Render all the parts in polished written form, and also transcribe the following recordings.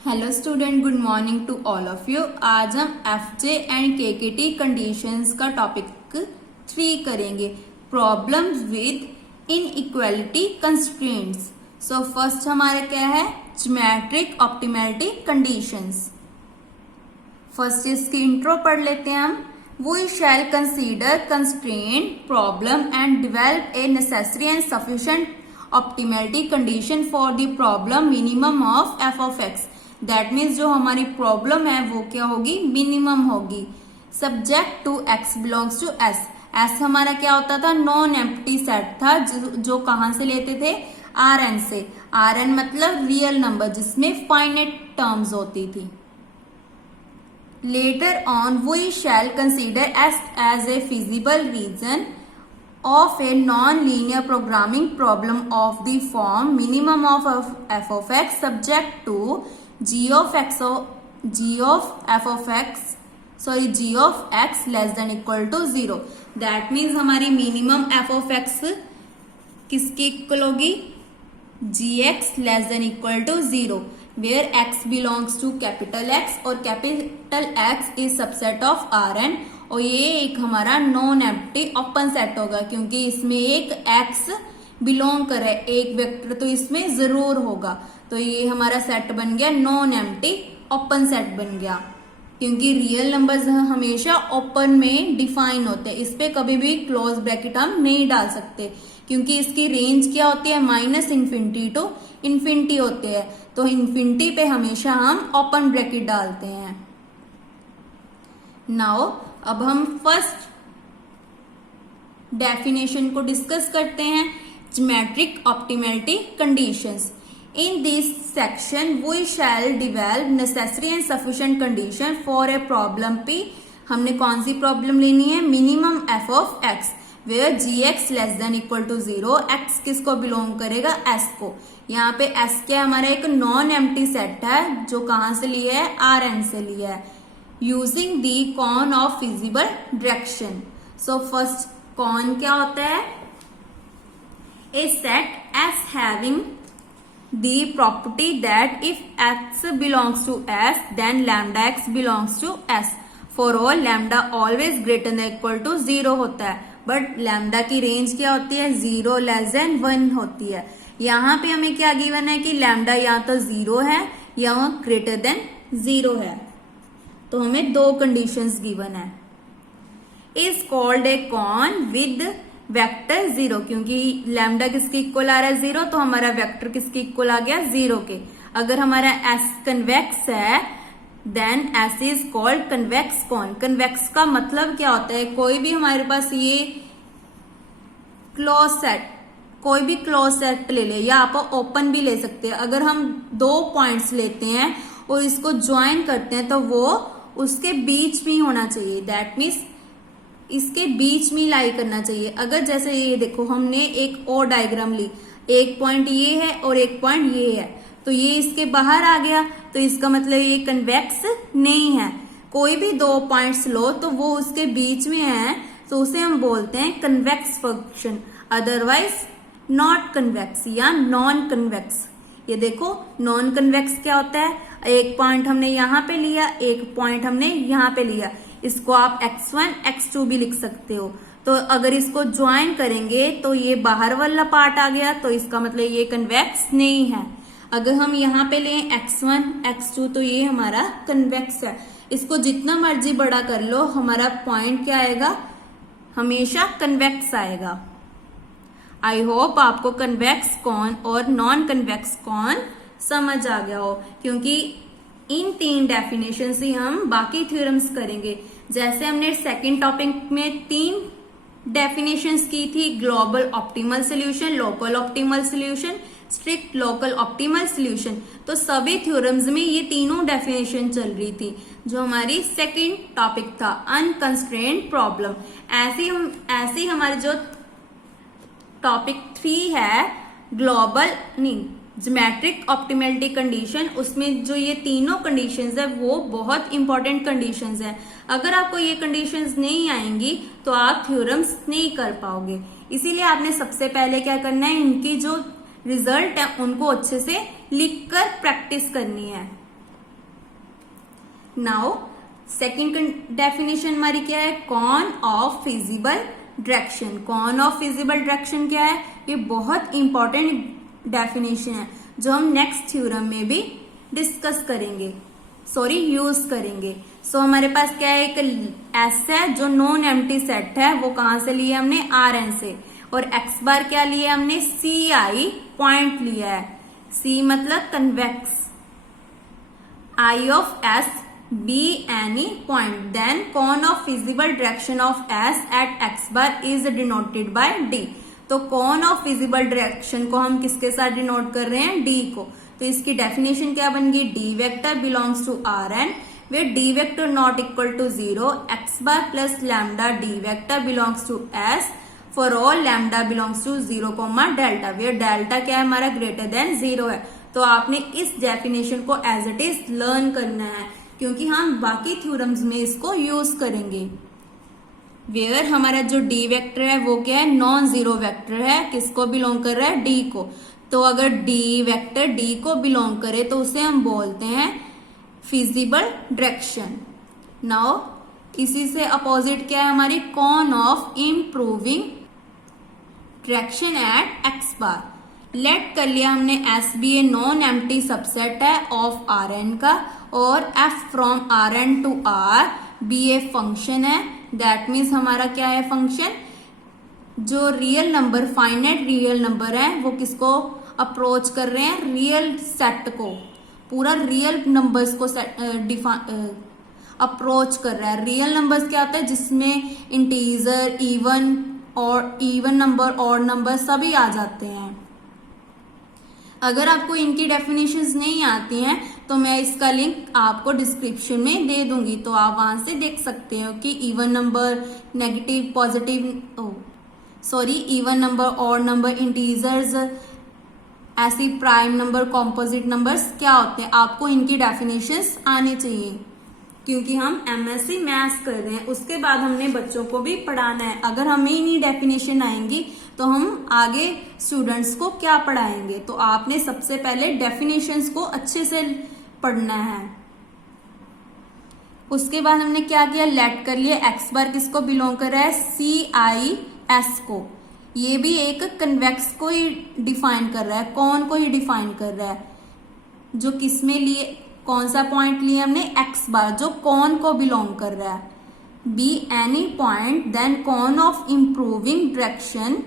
Hello student, good morning to all of you. आज हम FJ and KKT conditions का topic 3 करेंगे, problems with inequality constraints. So first हमारा क्या है, ज्योमेट्रिक ऑप्टिमैलिटी कंडीशंस। फर्स्ट इसकी इंट्रो पढ़ लेते हैं हम। We shall consider constraint problem and develop a necessary and sufficient optimality condition for the problem minimum of f of x. That means जो हमारी प्रॉब्लम है वो क्या होगी, मिनिमम होगी, subject to x belongs to S. S हमारा क्या होता था, नॉन एम्प्टी सेट था, जो कहां से लेते थे, आर एन से। आर एन मतलब रियल नंबर जिसमें फाइनाइट टर्म्स होती थी। Later on we shall consider S as a feasible region of a non-linear programming problem of the form minimum of f of x subject to g of x less than equal to 0। That means हमारी minimum f of x किसकी equal होगी, gx less than equal to 0 where x belongs to capital X और capital X is subset of Rn। और ये एक हमारा non empty open set होगा क्योंकि इसमें एक x बिलोंग कर रहा है, एक वेक्टर तो इसमें जरूर होगा। तो ये हमारा सेट बन गया नॉन एम्प्टी ओपन सेट बन गया, क्योंकि रियल नंबर्स हमेशा ओपन में डिफाइन होते हैं। इस पे कभी भी क्लोज ब्रैकेट हम नहीं डाल सकते क्योंकि इसकी रेंज क्या होती है, -इन्फिनिटी टू इन्फिनिटी होते हैं। तो इन्फिनिटी पे हमेशा हम ओपन ब्रैकेट डालते हैं। नाउ अब हम फर्स्ट डेफिनेशन को डिस्कस करते हैं, geometric optimality conditions. In this section we shall develop necessary and sufficient condition for a problem P. हमने कौन सी प्रॉब्लम लेनी है, minimum f of x where g x less than equal to 0। X किसको belong करेगा, S को। यहाँ पे एस क्या हमारा एक नॉन एम्प्टी सेट है जो कहां से लिया है, आर एन से लिया है, using the cone of feasible direction। so first cone क्या होता है, a set S having the property that if x belongs to S then lambda x belongs to S for all lambda always greater than equal to 0 होता है। But lambda की range क्या होती है, 0 less than 1 होती है। यहाँ पे हमें क्या गिवन है कि लैम्डा या तो 0 है या ग्रेटर देन 0 है। तो हमें दो कंडीशंस गिवन है। Is called a cone with vector 0, क्योंकि लैम्डा किसके इक्वल आ रहा है, 0, तो हमारा वेक्टर किसके इक्वल आ गया, 0 के। अगर हमारा एस कन्वेक्स है then S is called convex cone. Convex का मतलब क्या होता है, कोई भी हमारे पास ये क्लोज सेट, कोई भी क्लोज सेट ले ले या आप ओपन भी ले सकते हैं। अगर हम 2 पॉइंट्स लेते हैं और इसको ज्वाइन करते हैं तो वो उसके बीच में होना चाहिए। दैट मीन्स इसके बीच में लाई करना चाहिए। अगर जैसे ये देखो हमने एक और डायग्राम ली, एक पॉइंट ये है और एक पॉइंट ये है, तो ये इसके बाहर आ गया, तो इसका मतलब ये कन्वेक्स नहीं है। कोई भी 2 पॉइंट्स लो तो वो उसके बीच में है तो उसे हम बोलते हैं convex function, otherwise not convex या नॉन कन्वेक्स। ये देखो नॉन कन्वेक्स क्या होता है, एक पॉइंट हमने यहाँ पे लिया, एक पॉइंट हमने यहाँ पे लिया, इसको आप x1 x2 भी लिख सकते हो। तो अगर इसको ज्वाइन करेंगे तो ये बाहर वाला पार्ट आ गया, तो इसका मतलब ये कन्वेक्स नहीं है। अगर हम यहाँ पे लें x1 x2 तो ये हमारा कन्वेक्स है। इसको जितना मर्जी बड़ा कर लो, हमारा पॉइंट क्या आएगा, हमेशा कन्वेक्स आएगा। आई होप आपको कन्वेक्स कॉन और नॉन कन्वेक्स कॉन समझ आ गया हो, क्योंकि इन 3 डेफिनेशन से हम बाकी थ्योरम्स करेंगे। जैसे हमने सेकंड टॉपिक में 3 डेफिनेशंस की थी, global optimal solution, local optimal solution, strict local optimal solution. तो सभी थ्योरम्स में ये तीनों डेफिनेशन चल रही थी। जो हमारी सेकंड टॉपिक था अनकंस्ट्रेंट प्रॉब्लम, ऐसी हमारे जो टॉपिक 3 है ग्लोबल ज्योमेट्रिक ऑप्टिमैलिटी कंडीशन, उसमें जो ये तीनों कंडीशंस है वो बहुत इंपॉर्टेंट कंडीशंस है। अगर आपको ये कंडीशंस नहीं आएंगी तो आप थ्योरम्स नहीं कर पाओगे। इसीलिए आपने सबसे पहले क्या करना है, इनकी जो रिजल्ट है उनको अच्छे से लिखकर प्रैक्टिस करनी है। नाउ सेकेंड डेफिनेशन हमारी क्या है, cone of feasible direction. Cone of feasible direction क्या है, ये बहुत इंपॉर्टेंट डेफिनेशन है जो हम नेक्स्ट थ्योरम में भी डिस्कस करेंगे, यूज करेंगे। सो हमारे पास क्या है, एक एस है जो नॉन एम्प्टी सेट है, वो कहां से लिए हमने, आर एन से, और एक्स बार क्या लिया हमने, सी आई पॉइंट लिया है। सी मतलब convex, I of S be any point, then cone of feasible direction of S at x bar is denoted by D. तो कॉन ऑफ फिजिबल डायरेक्शन को हम किसके साथ डिनोट कर रहे हैं, डी को। तो इसकी डेफिनेशन क्या बन गई, D vector belongs to R N where d vector not equal to 0, x bar plus lambda d vector belongs to s for all lambda belongs to 0, delta where delta क्या है हमारा greater than 0 है। तो आपने इस definition को as it is learn करना है, क्योंकि हम बाकी थ्योरम्स में इसको यूज करेंगे। वेयर हमारा जो d वेक्टर है वो क्या है, नॉन जीरो वेक्टर है, किसको बिलोंग कर रहा है, d को। तो अगर d वेक्टर d को बिलोंग करे तो उसे हम बोलते हैं फिजिबल डायरेक्शन। नाउ इसी से अपोजिट क्या है हमारी, cone of improving direction at x bar. Let कर लिया हमने S be a non empty subset है ऑफ आर एन का, और F from R N to R be a function है। दैट मीन्स हमारा क्या है फंक्शन, जो real number, finite real number है, वो किसको अप्रोच कर रहे हैं, रियल सेट को, पूरा रियल नंबर्स को अप्रोच कर रहा है। रियल नंबर्स क्या होता है, जिसमें इंटीजर, इवन और इवन नंबर, ऑड नंबर सभी आ जाते हैं। अगर आपको इनकी डेफिनेशंस नहीं आती हैं तो मैं इसका लिंक आपको डिस्क्रिप्शन में दे दूंगी, तो आप वहां से देख सकते हो कि even number, negative, positive, even number, odd number, integers, ऐसी प्राइम नंबर, कॉम्पोजिट नंबर्स क्या होते हैं, आपको इनकी डेफिनेशंस आनी चाहिए, क्योंकि हम एमएससी मैथ्स कर रहे हैं, उसके बाद हमने बच्चों को भी पढ़ाना है। अगर हमें ही नहीं डेफिनेशन आएंगी तो हम आगे स्टूडेंट्स को क्या पढ़ाएंगे। तो आपने सबसे पहले डेफिनेशंस को अच्छे से पढ़ना है। उसके बाद हमने क्या किया, लेट कर लिया एक्स बार किसको बिलोंग कर रहा है, सी आई एस को। ये भी एक कन्वेक्स को ही डिफाइन कर रहा है, कौन को ही डिफाइन कर रहा है, जो किसमें लिए, कौन सा पॉइंट लिए हमने, एक्स बार, जो कौन को बिलोंग कर रहा है। बी एनी पॉइंट देन कौन of improving direction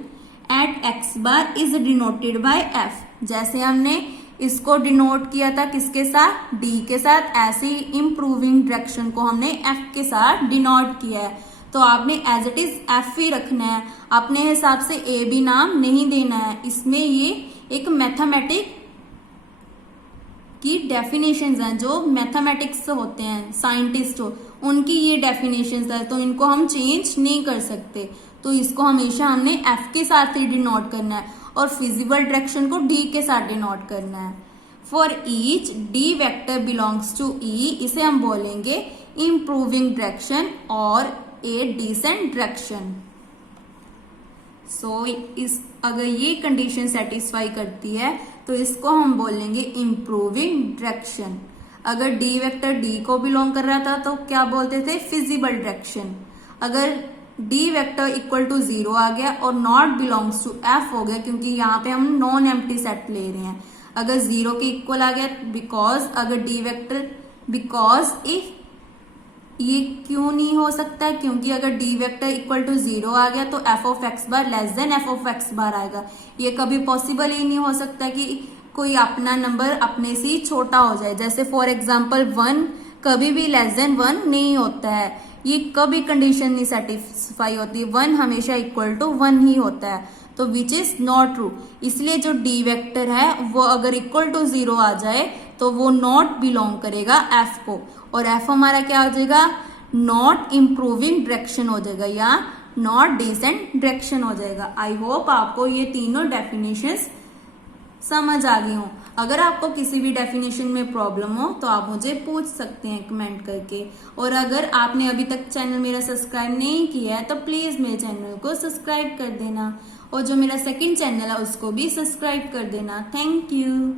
at x bar is denoted bye F. जैसे हमने इसको डिनोट किया था किसके साथ, डी के साथ, ऐसे ही इम्प्रूविंग डायरेक्शन को हमने एफ के साथ डिनोट किया है। तो आपने एज इट इज एफ ही रखना है, अपने हिसाब से ए बी नाम नहीं देना है। इसमें ये एक मैथमेटिक की डेफिनेशंस हैं, जो मैथमेटिक्स होते हैं, साइंटिस्ट हो, उनकी ये डेफिनेशंस है, तो इनको हम चेंज नहीं कर सकते। तो इसको हमेशा हमने एफ के साथ ही डिनोट करना है, और फिजिबल डायरेक्शन को डी के साथ डिनोट करना है। For each d vector belongs to e, इसे हम बोलेंगे इम्प्रूविंग डायरेक्शन और ए डिसेंट डायरेक्शन। सो इस अगर ये कंडीशन सेटिस्फाई करती है तो इसको हम बोलेंगे इम्प्रूविंग डायरेक्शन। अगर डी वेक्टर डी को बिलोंग कर रहा था तो क्या बोलते थे, फिजिबल डायरेक्शन। अगर डी वेक्टर इक्वल टू 0 आ गया और नॉट बिलोंग्स टू एफ हो गया, क्योंकि यहाँ पे हम नॉन एम्प्टी सेट ले रहे हैं। अगर 0 के इक्वल आ गया, बिकॉज अगर डी वेक्टर, बिकॉज इफ, ये क्यों नहीं हो सकता, क्योंकि अगर डी वेक्टर इक्वल टू 0 आ गया तो f of x bar less than f of x bar आएगा। ये कभी पॉसिबल ही नहीं हो सकता कि कोई अपना नंबर अपने से ही छोटा हो जाए। जैसे फॉर एग्जांपल 1 कभी भी लेस देन 1 नहीं होता है, ये कभी कंडीशन नहीं सेटिस्फाई होती, 1 हमेशा इक्वल टू 1 ही होता है, तो विच इज नॉट ट्रू। इसलिए जो डी वेक्टर है वो अगर इक्वल टू 0 आ जाए तो वो नॉट बिलोंग करेगा एफ को, और एफ हमारा क्या हो जाएगा, नॉट इम्प्रूविंग डायरेक्शन हो जाएगा या नॉट डिसेंट डायरेक्शन हो जाएगा। आई होप आपको ये तीनों डेफिनेशंस समझ आ गई हो। अगर आपको किसी भी डेफिनेशन में प्रॉब्लम हो तो आप मुझे पूछ सकते हैं कमेंट करके, और अगर आपने अभी तक चैनल मेरा सब्सक्राइब नहीं किया है तो प्लीज मेरे चैनल को सब्सक्राइब कर देना, और जो मेरा सेकंड चैनल है उसको भी सब्सक्राइब कर देना। Thank you.